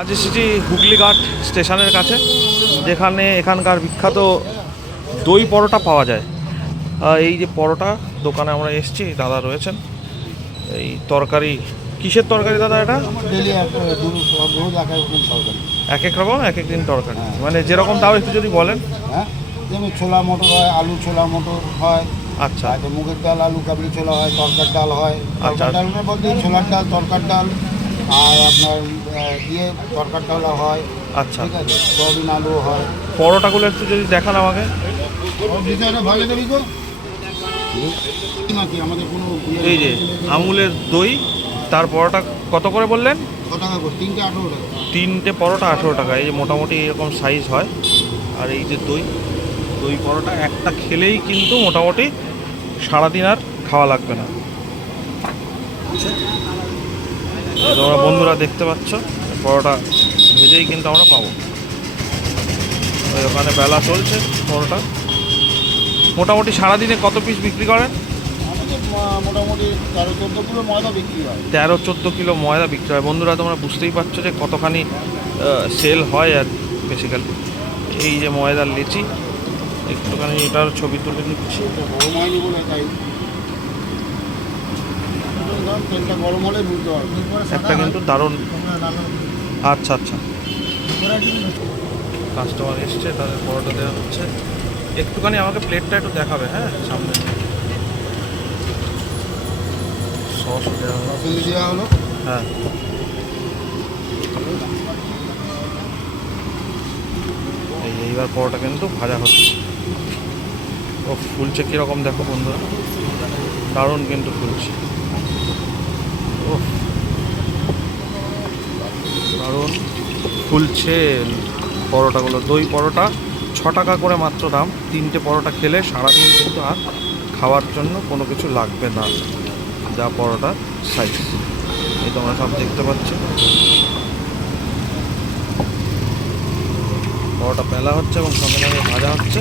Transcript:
আজ এসেছি হুগলিঘাট স্টেশনের কাছে, যেখানে এখানকার বিখ্যাত দই পরোটা পাওয়া যায়। এই যে পরোটা দোকানে আমরা এসেছি, দাদা রয়েছেন। এই তরকারি, কিসের তরকারি দাদা এটা? এক এক রকম এক এক দিন তরকারি, মানে যেরকম তাও একটু যদি বলেন। হ্যাঁ, যেমন ছোলা মটর হয়, আলু ছোলা মটর হয়। আচ্ছা, হয়তো মুগের ডাল, আলু কাবলি ছোলা হয়, তরকার ডাল হয়। আচ্ছা। তরকার ডাল বলতে ছোলার ডাল, তরকার ডাল আর আপনার দিয়ে তরকার ডাল হয়। আচ্ছা, ঠিক আছে, সয়াবিন আলু হয়। পরোটাগুলো একটু যদি দেখান আমাকে। ভালো দেবি গো নাকি আমাদের কোনো এই যে আমুলের দই, তার পরোটা কত করে বললেন? ছ টাকা করে, 3টে 18 টাকা। তিনটে পরোটা 18 টাকা। এই যে মোটামুটি এরকম সাইজ হয়। আর এই যে দই, দই পরোটা একটা খেলেই কিন্তু মোটামুটি সারাদিন আর খাওয়া লাগবে না। তোমরা বন্ধুরা দেখতে পাচ্ছ, পরোটা ভেজেই কিন্তু আমরা পাবো। ওই ওখানে বেলা চলছে পরোটা। মোটামুটি সারাদিনে কত পিস বিক্রি করেন? আমাদের মোটামুটি 13-14 কিলো ময়দা বিক্রি হয়। 13-14 কিলো ময়দা বিক্রি হয়। বন্ধুরা তোমরা বুঝতেই পারছো যে কতখানি সেল হয়। আর বেসিক্যালি এই যে ময়দার লেচি, একটুখানি এটার ছবি তুলে নিচ্ছি। গরম হয়নি বলে তাই তেলটা গরম হলে বুঝতে পারবে। একটা কিন্তু দারুণ। আচ্ছা আচ্ছা, কাস্টমার এসছে, তাদের পরোটা দেওয়া হচ্ছে। একটুখানি আমাকে প্লেটটা একটু দেখাবে, হ্যাঁ সামনে। সস দেওয়া হলো, দেওয়া হলো। হ্যাঁ। এইবার পরোটা কিন্তু ভাজা হচ্ছে। ও ফুলছে কীরকম দেখো বন্ধুরা, দারুণ কিন্তু ফুলছে। ও দারুণ ফুলছে পরোটাগুলো। দই পরোটা 6 টাকা করে মাত্র দাম। 3টে পরোটা খেলে সারাদিন কিন্তু আর খাওয়ার জন্য কোনো কিছু লাগবে না। যা পরোটা সাইজ, এই তোমরা সব দেখতে পাচ্ছ। পরোটা বেলা হচ্ছে এবং সঙ্গে সঙ্গে ভাজা হচ্ছে।